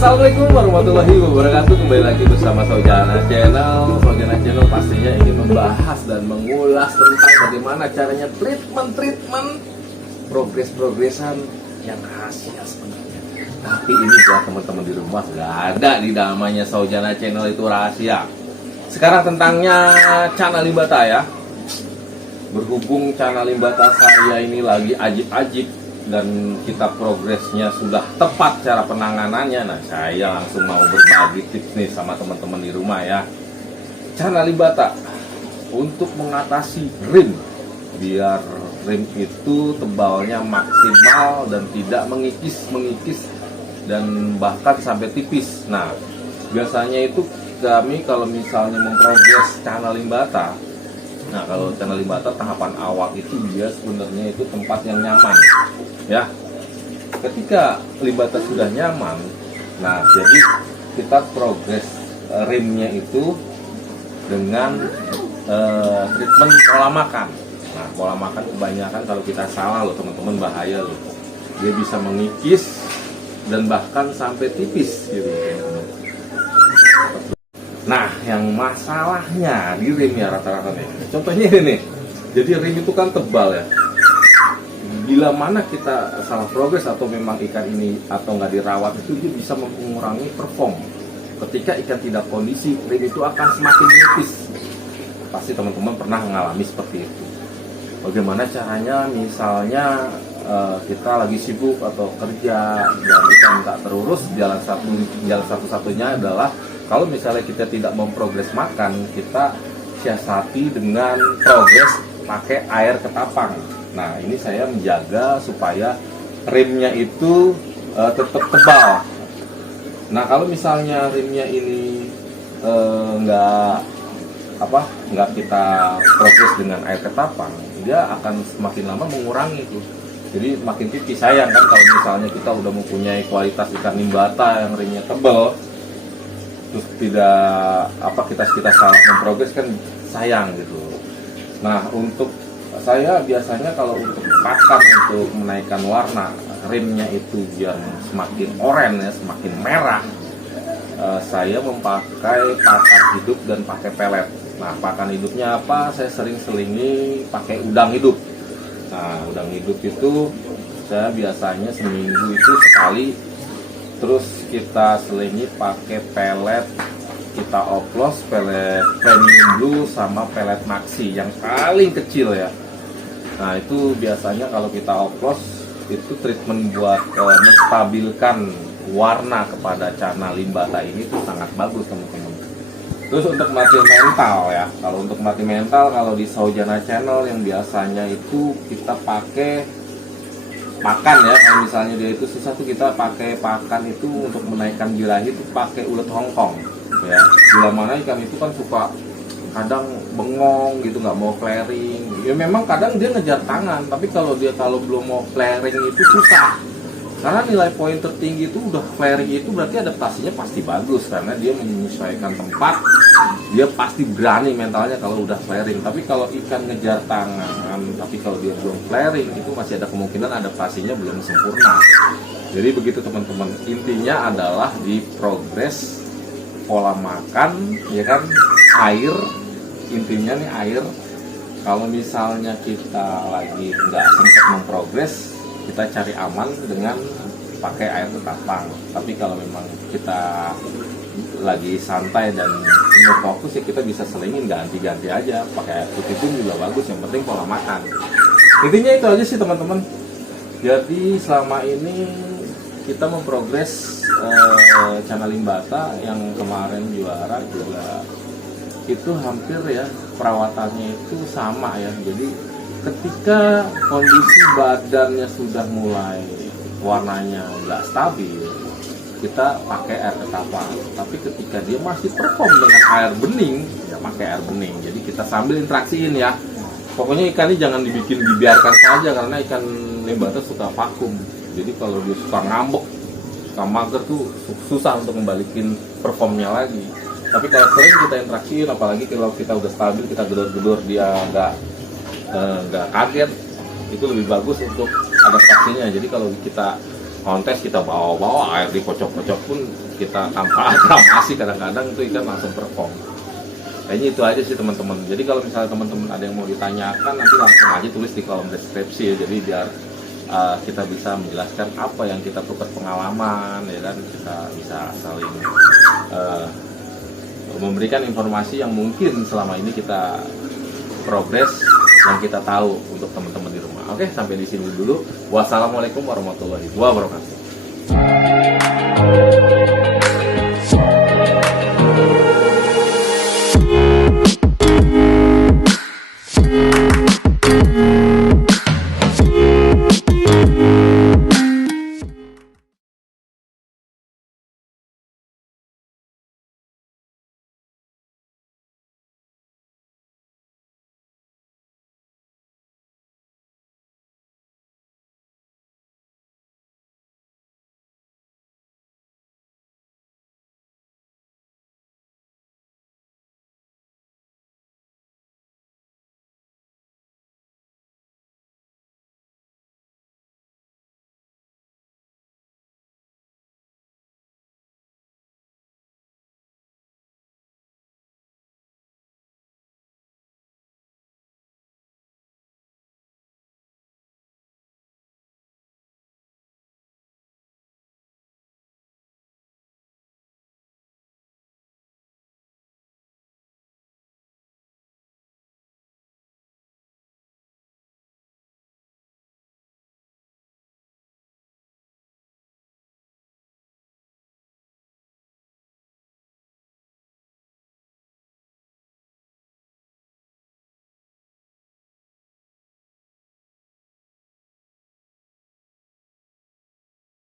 Assalamualaikum warahmatullahi wabarakatuh. Kembali lagi bersama Saujana Channel. Saujana Channel pastinya ingin membahas dan mengulas tentang bagaimana caranya treatment progres-progresan yang rahasia sebenarnya. Tapi ini buat teman-teman di rumah, nggak ada di namanya Saujana Channel itu rahasia. Sekarang tentangnya Cana Limbata ya. Berhubung Cana Limbata saya ini lagi ajib-ajib dan kita progresnya sudah tepat cara penanganannya. Nah, saya langsung mau berbagi tips nih sama teman-teman di rumah ya. Cana Limbata untuk mengatasi rim, biar rim itu tebalnya maksimal dan tidak mengikis dan bahkan sampai tipis. Nah, biasanya itu kami kalau misalnya memprogres Cana Limbata, nah kalau Cana Limbata tahapan awal itu dia sebenarnya itu tempat yang nyaman ya. Ketika limbata sudah nyaman, nah jadi kita progres rimnya itu dengan treatment pola makan. Nah, pola makan kebanyakan kalau kita salah loh teman-teman, bahaya loh. Dia bisa mengikis dan bahkan sampai tipis gitu. Nah, yang masalahnya di rim ya rata-rata nih. Contohnya ini nih. Jadi rim itu kan tebal ya. Bila mana kita salah progres atau memang ikan ini atau nggak dirawat, itu dia bisa mengurangi perform. Ketika ikan tidak kondisi, rim itu akan semakin nipis. Pasti teman-teman pernah mengalami seperti itu. Bagaimana caranya? Misalnya kita lagi sibuk atau kerja dan ikan tak terurus, jalan satu-satunya adalah kalau misalnya kita tidak memprogres makan, kita siasati dengan progres pakai air ketapang. Nah, ini saya menjaga supaya rimnya itu tetap tebal. Nah, kalau misalnya rimnya ini nggak kita progres dengan air ketapang, dia akan semakin lama mengurangi itu. Jadi makin tipis. Sayang kan kalau misalnya kita udah mempunyai kualitas ikan limbata yang rimnya tebal, terus kita salah memprogres kan sayang gitu. Nah, untuk saya biasanya kalau untuk pakan untuk menaikkan warna rimnya itu biar semakin oranye ya, semakin merah, saya memakai pakan hidup dan pakai pelet. Nah, pakan hidupnya apa? Saya sering selingi pakai udang hidup. Nah, udang hidup itu saya biasanya seminggu itu sekali. Terus kita selingi pakai pelet, kita oplos pelet premium blue sama pelet maxi yang paling kecil ya. Nah, itu biasanya kalau kita oplos itu treatment buat menstabilkan warna kepada Cana Limbata ini tuh sangat bagus teman-teman. Terus untuk melatih mental ya, kalau untuk melatih mental kalau di Saujana Channel yang biasanya itu kita pakai pakan ya. Kalau misalnya dia itu susah tuh kita pakai pakan itu untuk menaikkan birahi itu pakai ulet Hongkong ya. Bila mana ikan itu kan suka kadang bengong gitu, nggak mau flaring ya. Memang kadang dia ngejar tangan, tapi kalau belum mau flaring itu susah, karena nilai poin tertinggi itu udah flaring itu berarti adaptasinya pasti bagus, karena dia menyesuaikan tempat, dia pasti berani mentalnya kalau udah flaring. Tapi kalau ikan ngejar tangan tapi kalau dia belum flaring itu masih ada kemungkinan adaptasinya belum sempurna. Jadi begitu teman-teman, intinya adalah di progres pola makan ya kan, air, intinya nih air. Kalau misalnya kita lagi nggak sempat memprogres, kita cari aman dengan pakai air ketapang. Tapi kalau memang kita lagi santai dan mau fokus ya kita bisa selingin ganti-ganti aja, pakai air putih pun juga bagus, yang penting pola makan. Intinya itu aja sih teman-teman. Jadi selama ini kita memprogres Cana Limbata yang kemarin juara juga itu hampir ya perawatannya itu sama ya. Jadi ketika kondisi badannya sudah mulai warnanya nggak stabil, kita pakai air ketapang. Tapi ketika dia masih perform dengan air bening, ya pakai air bening. Jadi kita sambil interaksiin ya. Pokoknya ikan ini jangan dibiarkan saja, karena ikan limbata suka vakum. Jadi kalau dia suka ngambek, suka mager tuh susah untuk membalikin performnya lagi. Tapi kalau sering kita interaksiin, apalagi kalau kita udah stabil, kita gedor-gedor dia nggak kaget, itu lebih bagus untuk adaptasinya. Jadi kalau kita kontes kita bawa air dikocok-kocok pun kita tanpa aklamasi kadang-kadang itu ikan langsung perform. Kayaknya itu aja sih teman-teman. Jadi kalau misalnya teman-teman ada yang mau ditanyakan nanti langsung aja tulis di kolom deskripsi ya. Jadi biar kita bisa menjelaskan apa yang kita tukar pengalaman ya kan, kita bisa saling memberikan informasi yang mungkin selama ini kita progres yang kita tahu untuk teman-teman di rumah. Oke, sampai di sini dulu. Wassalamualaikum warahmatullahi wabarakatuh.